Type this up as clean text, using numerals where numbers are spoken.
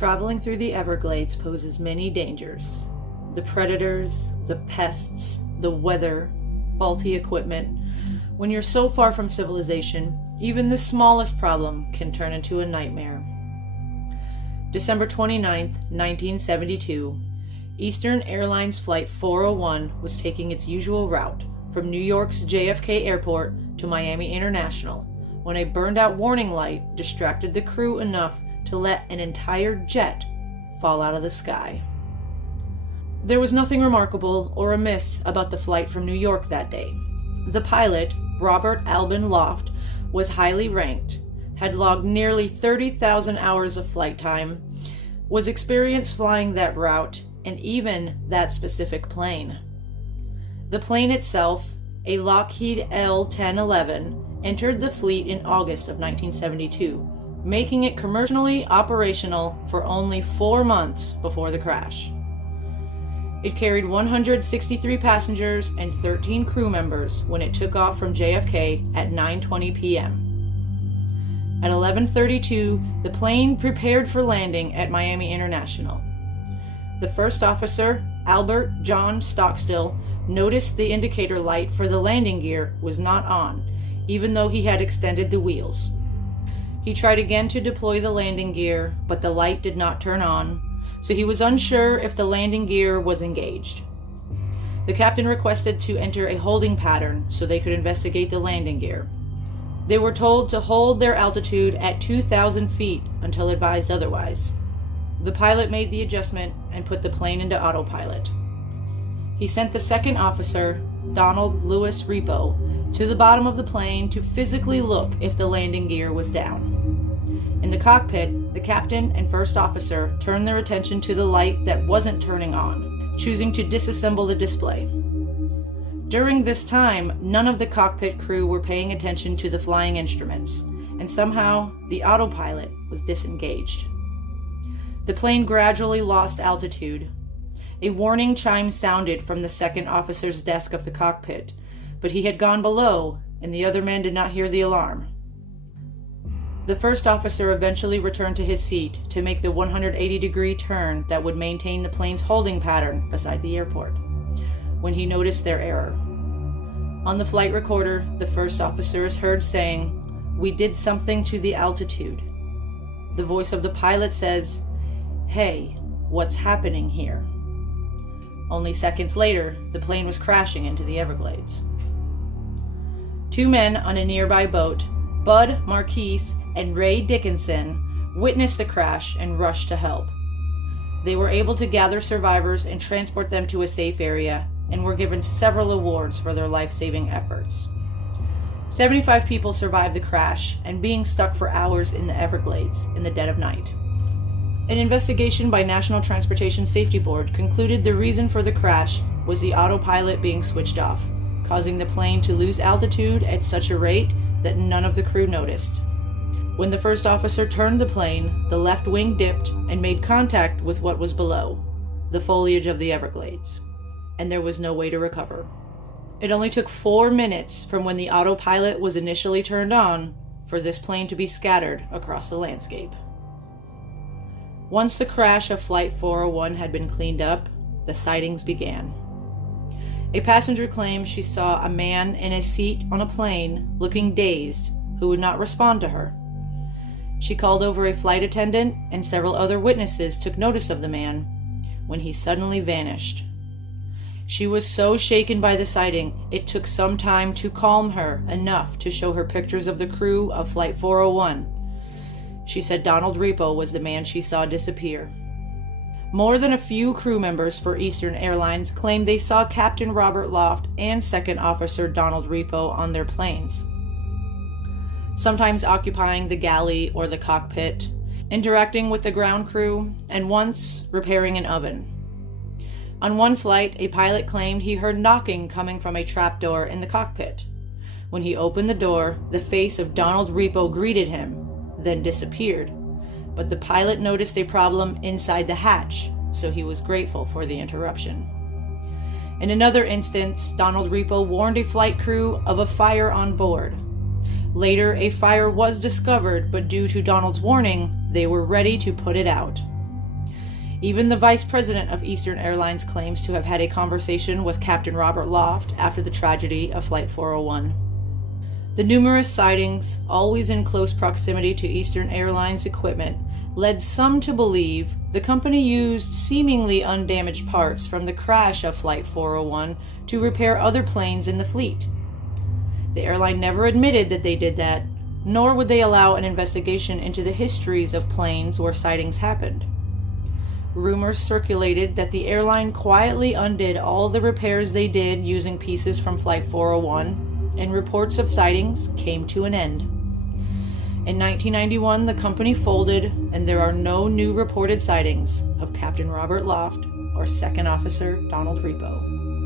Traveling through the Everglades poses many dangers. The predators, the pests, the weather, faulty equipment. When you're so far from civilization, even the smallest problem can turn into a nightmare. December 29, 1972, Eastern Airlines Flight 401 was taking its usual route from New York's JFK Airport to Miami International when a burned-out warning light distracted the crew enough to let an entire jet fall out of the sky. There was nothing remarkable or amiss about the flight from New York that day. The pilot, Robert Albin Loft, was highly ranked, had logged nearly 30,000 hours of flight time, was experienced flying that route, and even that specific plane. The plane itself, a Lockheed L-1011, entered the fleet in August of 1972, making it commercially operational for only 4 months before the crash. It carried 163 passengers and 13 crew members when it took off from JFK at 9:20 p.m. At 11:32, the plane prepared for landing at Miami International. The first officer, Albert John Stockstill, noticed the indicator light for the landing gear was not on, even though he had extended the wheels. He tried again to deploy the landing gear, but the light did not turn on, so he was unsure if the landing gear was engaged. The captain requested to enter a holding pattern so they could investigate the landing gear. They were told to hold their altitude at 2,000 feet until advised otherwise. The pilot made the adjustment and put the plane into autopilot. He sent the second officer, Donald Lewis Repo, to the bottom of the plane to physically look if the landing gear was down. In the cockpit, the captain and first officer turned their attention to the light that wasn't turning on, choosing to disassemble the display. During this time, none of the cockpit crew were paying attention to the flying instruments, and somehow the autopilot was disengaged. The plane gradually lost altitude. A warning chime sounded from the second officer's desk of the cockpit, but he had gone below, and the other men did not hear the alarm. The first officer eventually returned to his seat to make the 180-degree turn that would maintain the plane's holding pattern beside the airport, when he noticed their error. On the flight recorder, the first officer is heard saying, "We did something to the altitude." The voice of the pilot says, "Hey, what's happening here?" Only seconds later, the plane was crashing into the Everglades. 2 men on a nearby boat, Bud Marquise and Ray Dickinson, witnessed the crash and rushed to help. They were able to gather survivors and transport them to a safe area, and were given several awards for their life-saving efforts. 75 people survived the crash and being stuck for hours in the Everglades in the dead of night. An investigation by National Transportation Safety Board concluded the reason for the crash was the autopilot being switched off, causing the plane to lose altitude at such a rate that none of the crew noticed. When the first officer turned the plane, the left wing dipped and made contact with what was below, the foliage of the Everglades, and there was no way to recover. It only took 4 minutes from when the autopilot was initially turned on for this plane to be scattered across the landscape. Once the crash of Flight 401 had been cleaned up, the sightings began. A passenger claimed she saw a man in a seat on a plane looking dazed who would not respond to her. She called over a flight attendant, and several other witnesses took notice of the man when he suddenly vanished. She was so shaken by the sighting, it took some time to calm her enough to show her pictures of the crew of Flight 401. She said Donald Repo was the man she saw disappear. More than a few crew members for Eastern Airlines claimed they saw Captain Robert Loft and Second Officer Donald Repo on their planes, sometimes occupying the galley or the cockpit, interacting with the ground crew, and once repairing an oven. On one flight, a pilot claimed he heard knocking coming from a trapdoor in the cockpit. When he opened the door, the face of Donald Repo greeted him, then disappeared. But the pilot noticed a problem inside the hatch, so he was grateful for the interruption. In another instance, Donald Repo warned a flight crew of a fire on board. Later, a fire was discovered, but due to Donald's warning, they were ready to put it out. Even the vice president of Eastern Airlines claims to have had a conversation with Captain Robert Loft after the tragedy of Flight 401. The numerous sightings, always in close proximity to Eastern Airlines equipment, led some to believe the company used seemingly undamaged parts from the crash of Flight 401 to repair other planes in the fleet. The airline never admitted that they did that, nor would they allow an investigation into the histories of planes where sightings happened. Rumors circulated that the airline quietly undid all the repairs they did using pieces from Flight 401, and reports of sightings came to an end. In 1991, the company folded, and there are no new reported sightings of Captain Robert Loft or Second Officer Donald Repo.